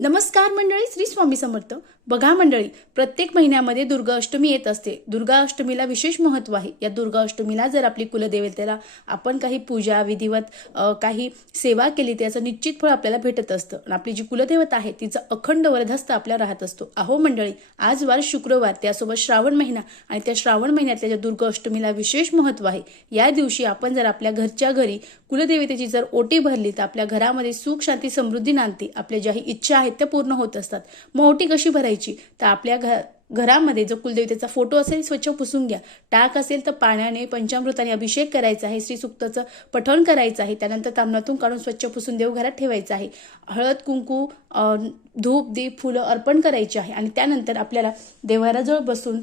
नमस्कार मंडळी, श्री स्वामी समर्थ. बघा मंडळी, प्रत्येक महिन्यामध्ये दुर्गा अष्टमी येत असते. दुर्गा अष्टमीला विशेष महत्त्व आहे. या दुर्गा अष्टमीला जर आपली कुलदेवतेला आपण काही पूजा विधिवत काही सेवा केली त्याचं निश्चित फळ आपल्याला भेटत असतं. आणि आपली जी कुलदेवता आहे तिचा अखंड वरदहस्त आपल्या राहत असतो. अहो मंडळी, आज वार शुक्रवार, त्यासोबत श्रावण महिना आणि त्या श्रावण महिन्यातल्या ज्या दुर्गा अष्टमीला विशेष महत्त्व आहे. या दिवशी आपण जर आपल्या घरच्या घरी कुलदेवतेची जर ओटी भरली तर आपल्या घरामध्ये सुख शांती समृद्धी नांदते. आपल्या ज्याही इच्छा आहेत त्या पूर्ण होत असतात. मग ओटी कशी भरायची? तर आपल्या घरामध्ये जो कुलदेवतेचा फोटो असेल स्वच्छ पुसून घ्या. टाक असेल तर पाण्याने पंचामृताने अभिषेक करायचा आहे. श्री सूक्ताचं पठण करायचं आहे. त्यानंतर ताम्हणातून काढून स्वच्छ पुसून देवघरात ठेवायचं आहे. हळद कुंकू धूप दीप फुलं अर्पण करायची आहे. आणि त्यानंतर आपल्याला देवघराजवळ बसून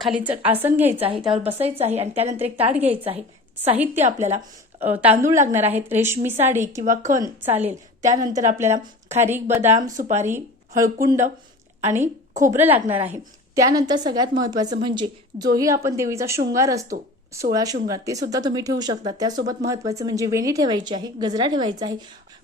खाली आसन घ्यायचं आहे, त्यावर बसायचं आहे. आणि त्यानंतर एक ताट घ्यायचं आहे. साहित्य आपल्याला तांदूळ लागणार आहेत, रेशमी साडी किंवा खण चालेल. त्यानंतर आपल्याला खारीक, बदाम, सुपारी, हळकुंड आणि खोबरं लागणार आहे. त्यानंतर सगळ्यात महत्त्वाचं म्हणजे जोही आपण देवीचा शृंगार असतो 16 शृंगार, ते सुद्धा तुम्ही ठेवू शकता. त्यासोबत महत्त्वाचं म्हणजे वेणी ठेवायची आहे, गजरा ठेवायचा आहे,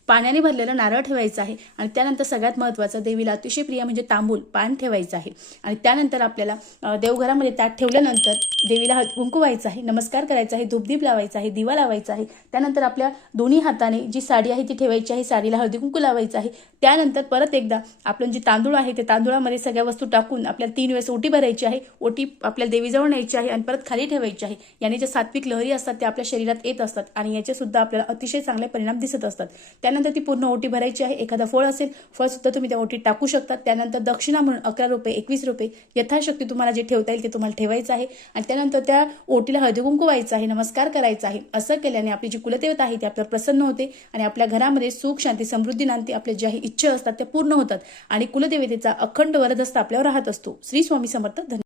पाण्याने भरलेलं नारळ ठेवायचं आहे. आणि त्यानंतर सगळ्यात महत्त्वाचं देवीला अतिशय प्रिय म्हणजे तांबूल पान ठेवायचं आहे. आणि त्यानंतर आपल्याला देवघरामध्ये ताट ठेवल्यानंतर देवीला हळद कुंकू व्हायचं आहे, नमस्कार करायचा आहे, धूपदीप लावायचा आहे, दिवा लावायचा आहे. त्यानंतर आपल्या दोन्ही हाताने जी साडी आहे ती ठेवायची आहे, साडीला हळदी कुंकू लावायचं आहे. त्यानंतर परत एकदा आपण जे तांदूळ आहे ते तांदूळामध्ये सगळ्या वस्तू टाकून आपल्याला 3 वेळेस ओटी भरायची आहे. ओटी आपल्या देवीजवळ न्यायची आहे आणि परत खाली ठेवायची आहे. याने ज्या सात्विक लहरी असतात त्या आपल्या शरीरात येत असतात आणि याचे सुद्धा आपल्याला अतिशय चांगले परिणाम दिसत असतात. त्यानंतर ती पूर्ण ओटी भरायची आहे. एखादा फळ असेल, फळ सुद्धा तुम्ही त्या ओटीत टाकू शकता. त्यानंतर दक्षिणा म्हणून 11 रुपये 21 रुपये यथाशक्ती तुम्हाला जे ठेवता येईल ते तुम्हाला ठेवायचं आहे. आणि त्यानंतर त्या ओटीला हळदी कुंकू व्हायचं आहे, नमस्कार करायचा आहे. असं केल्याने आपली जी कुलदेवता आहे ती आपल्याला प्रसन्न होते आणि आपल्या घरामध्ये सुख शांती समृद्धी नांदते. आपल्या ज्याही इच्छा असतात त्या पूर्ण होतात आणि कुलदेवतेचा अखंड वरदहस्त आपल्यावर राहत असतो. श्री स्वामी समर्थ. धन्यवाद.